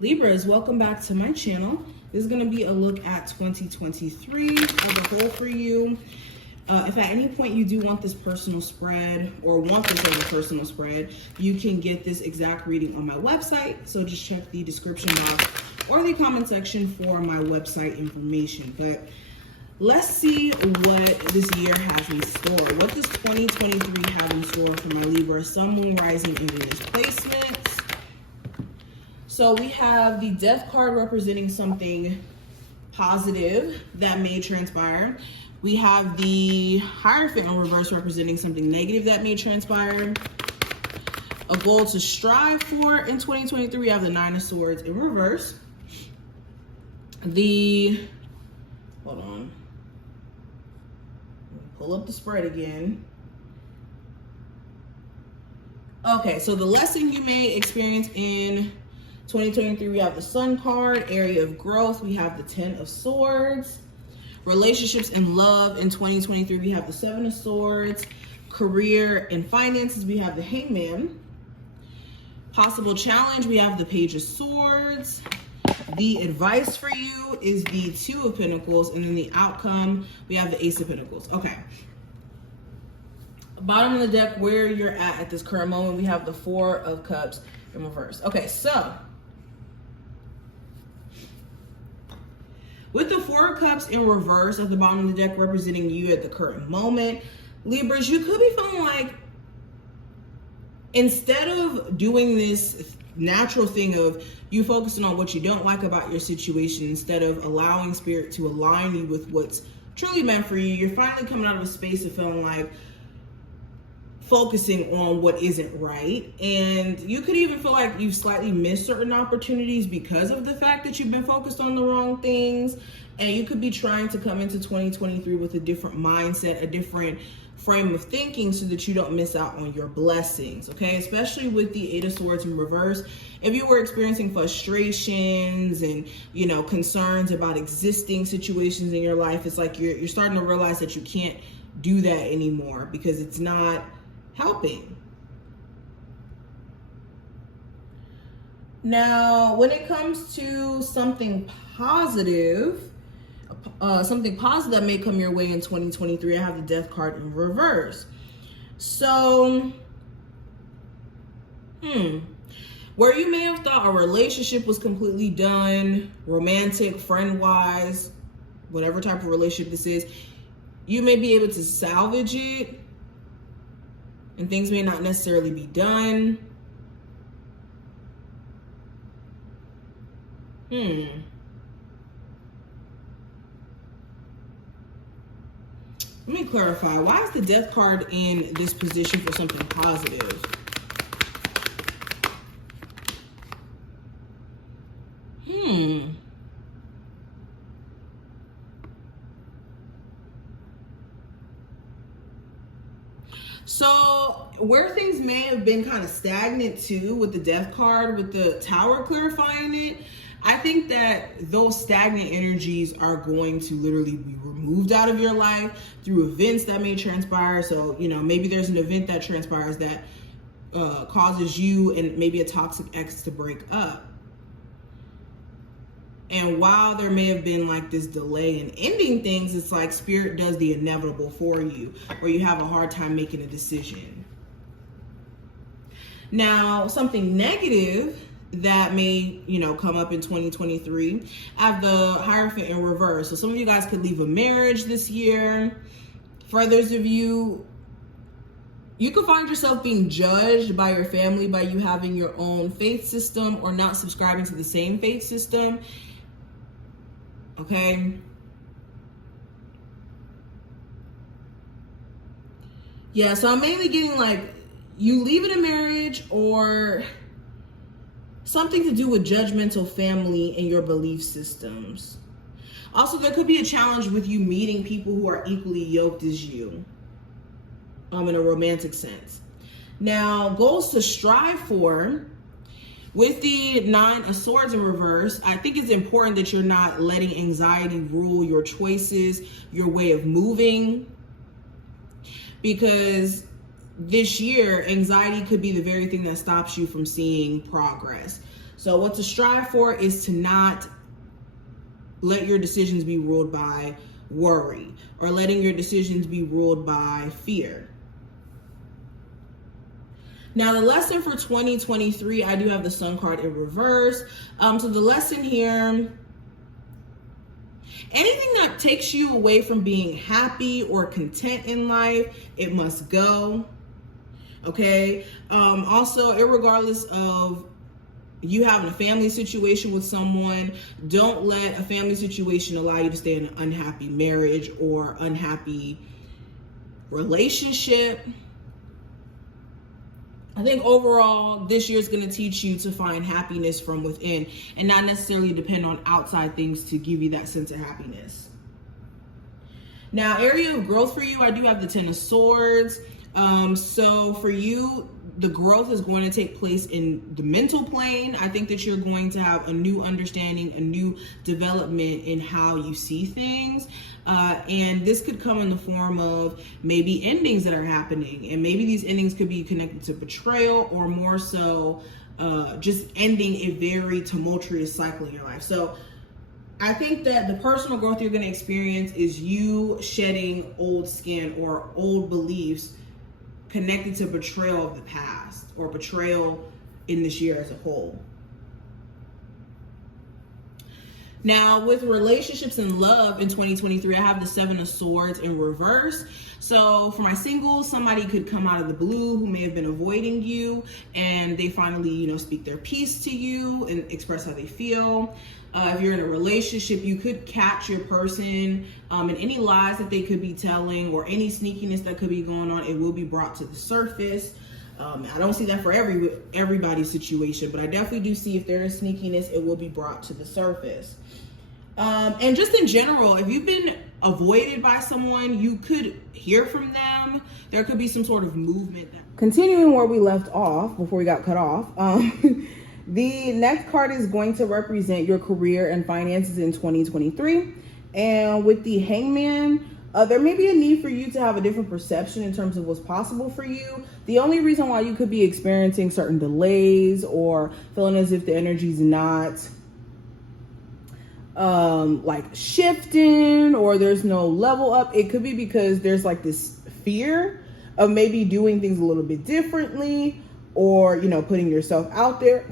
Libras, welcome back to my channel. This is going to be a look at 2023 as a whole for you. If at any point you do want this personal spread or want this as a personal spread, you can get this exact reading on my website. So just check the description box or the comment section for my website information. But let's see what this year has in store. What does 2023 have in store for my Libra, Sun, Moon, Rising, and Venus placements? So we have the Death card representing something positive that may transpire. We have the Hierophant in reverse representing something negative that may transpire. A goal to strive for in 2023, we have the Nine of Swords in reverse. Hold on. Pull up the spread again. Okay, so the lesson you may experience in 2023, we have the Sun card, area of growth. We have the Ten of Swords. Relationships and love in 2023, we have the Seven of Swords. Career and finances, we have the Hangman. Possible challenge, we have the Page of Swords. The advice for you is the Two of Pentacles, and then the outcome, we have the Ace of Pentacles. Okay. Bottom of the deck, where you're at this current moment, we have the Four of Cups in reverse. Okay, so with the Four of Cups in reverse at the bottom of the deck representing you at the current moment, Libras, you could be feeling like instead of doing this natural thing of you focusing on what you don't like about your situation, instead of allowing spirit to align you with what's truly meant for you, you're finally coming out of a space of feeling like focusing on what isn't right. And you could even feel like you've slightly missed certain opportunities because of the fact that you've been focused on the wrong things. And you could be trying to come into 2023 with a different mindset, a different frame of thinking, so that you don't miss out on your blessings, okay? Especially with the Eight of Swords in reverse. If you were experiencing frustrations and, concerns about existing situations in your life, it's like you're starting to realize that you can't do that anymore because it's not helping. Now, when it comes to something positive that may come your way in 2023, I have the Death card in reverse. So, where you may have thought a relationship was completely done, romantic, friend-wise, whatever type of relationship this is, you may be able to salvage it, and things may not necessarily be done. Let me clarify. Why is the Death card in this position for something positive? So where things may have been kind of stagnant too with the Death card, with the Tower clarifying it, I think that those stagnant energies are going to literally be removed out of your life through events that may transpire. So, maybe there's an event that transpires that causes you and maybe a toxic ex to break up. And while there may have been like this delay in ending things, it's like spirit does the inevitable for you, or you have a hard time making a decision. Now, something negative that may, come up in 2023, I have the Hierophant in reverse. So some of you guys could leave a marriage this year. For others of you, you could find yourself being judged by your family by you having your own faith system or not subscribing to the same faith system. Okay. Yeah, so I'm mainly getting like you leaving a marriage or something to do with judgmental family and your belief systems. Also, there could be a challenge with you meeting people who are equally yoked as you, in a romantic sense. Now, goals to strive for. With the Nine of Swords in reverse, I think it's important that you're not letting anxiety rule your choices, your way of moving, because this year, anxiety could be the very thing that stops you from seeing progress. So what to strive for is to not let your decisions be ruled by worry or letting your decisions be ruled by fear. Now, the lesson for 2023, I do have the Sun card in reverse. So the lesson here, anything that takes you away from being happy or content in life, it must go. Okay. Also, irregardless of you having a family situation with someone, don't let a family situation allow you to stay in an unhappy marriage or unhappy relationship. I think overall, this year is going to teach you to find happiness from within and not necessarily depend on outside things to give you that sense of happiness. Now, area of growth for you, I do have the Ten of Swords. So for you, the growth is going to take place in the mental plane. I think that you're going to have a new understanding, a new development in how you see things. And this could come in the form of maybe endings that are happening. And maybe these endings could be connected to betrayal or more so just ending a very tumultuous cycle in your life. So I think that the personal growth you're going to experience is you shedding old skin or old beliefs connected to betrayal of the past or betrayal in this year as a whole. Now, with relationships and love in 2023, I have the Seven of Swords in reverse. So for my singles, somebody could come out of the blue who may have been avoiding you, and they finally, speak their piece to you and express how they feel. If you're in a relationship, you could catch your person and any lies that they could be telling or any sneakiness that could be going on, it will be brought to the surface. I don't see that for everybody's situation, but I definitely do see if there is sneakiness, it will be brought to the surface. And just in general, if you've been avoided by someone, you could hear from them. There could be some sort of movement. Continuing where we left off before we got cut off, the next card is going to represent your career and finances in 2023. And with the Hangman, there may be a need for you to have a different perception in terms of what's possible for you. The only reason why you could be experiencing certain delays or feeling as if the energy's not like shifting or there's no level up, it could be because there's like this fear of maybe doing things a little bit differently or, putting yourself out there.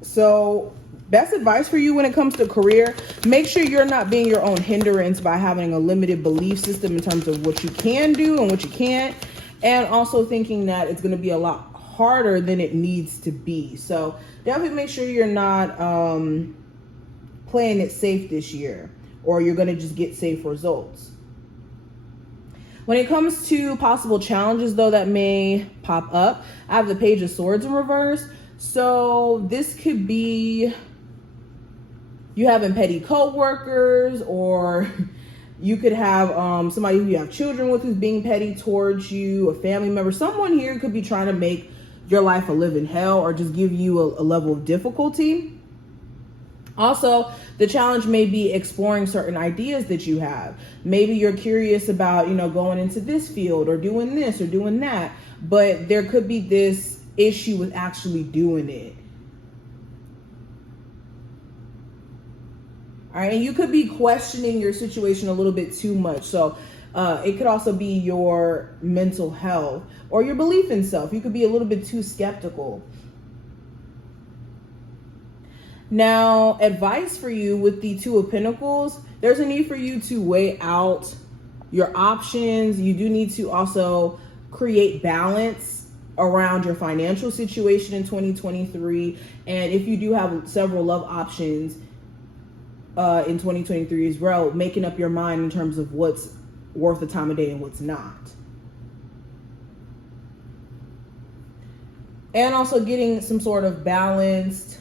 So best advice for you when it comes to career, make sure you're not being your own hindrance by having a limited belief system in terms of what you can do and what you can't, and also thinking that it's going to be a lot harder than it needs to be. So definitely make sure you're not playing it safe this year, or you're going to just get safe results. When it comes to possible challenges, though, that may pop up, I have the Page of Swords in reverse. So this could be you having petty co-workers, or you could have somebody who you have children with who's being petty towards you, a family member. Someone here could be trying to make your life a living hell or just give you a level of difficulty. Also, the challenge may be exploring certain ideas that you have. Maybe you're curious about, going into this field or doing this or doing that, but there could be this issue with actually doing it. All right, and you could be questioning your situation a little bit too much. So it could also be your mental health or your belief in self. You could be a little bit too skeptical. Now, advice for you with the Two of Pentacles, there's a need for you to weigh out your options. You do need to also create balance around your financial situation in 2023. And if you do have several love options in 2023 as well, making up your mind in terms of what's worth the time of day and what's not. And also getting some sort of balanced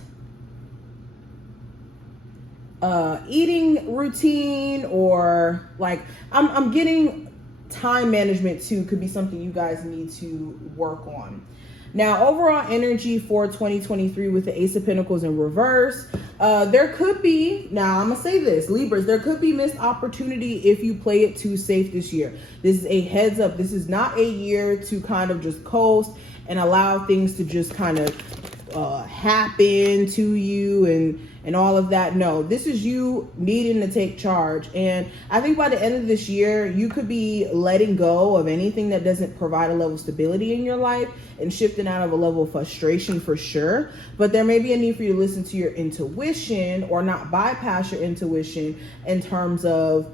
eating routine, or like I'm getting time management too, could be something you guys need to work on. Now, overall energy for 2023 with the Ace of Pentacles in reverse, there could be, now I'm gonna say this, Libras, there could be missed opportunity if you play it too safe this year. This is a heads up. This is not a year to kind of just coast and allow things to just kind of happen to you and all of that. No, this is you needing to take charge. And I think by the end of this year, you could be letting go of anything that doesn't provide a level of stability in your life and shifting out of a level of frustration for sure. But there may be a need for you to listen to your intuition or not bypass your intuition in terms of,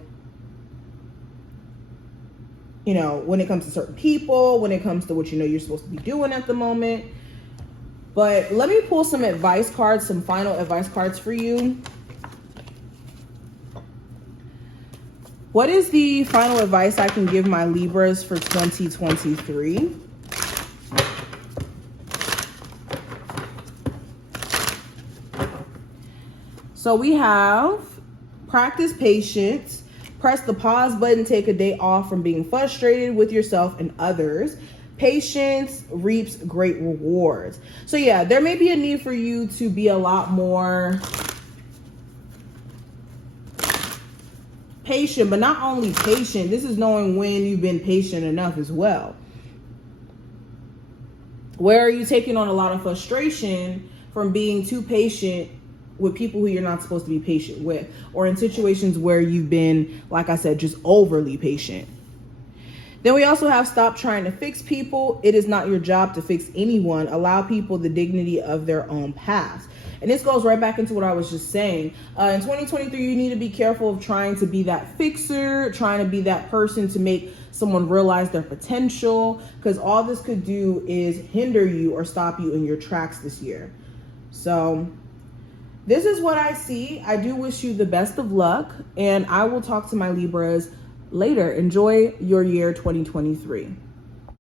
you know, when it comes to certain people, when it comes to what you know you're supposed to be doing at the moment. But let me pull some advice cards, some final advice cards for you. What is the final advice I can give my Libras for 2023? So we have practice patience, press the pause button, take a day off from being frustrated with yourself and others. Patience reaps great rewards. So yeah, there may be a need for you to be a lot more patient, but not only patient, this is knowing when you've been patient enough as well. Where are you taking on a lot of frustration from being too patient with people who you're not supposed to be patient with, or in situations where you've been, like I said, just overly patient. Then we also have stop trying to fix people. It is not your job to fix anyone. Allow people the dignity of their own past. And this goes right back into what I was just saying. In 2023, you need to be careful of trying to be that fixer, trying to be that person to make someone realize their potential, because all this could do is hinder you or stop you in your tracks this year. So this is what I see. I do wish you the best of luck, and I will talk to my Libras later. Enjoy your year 2023.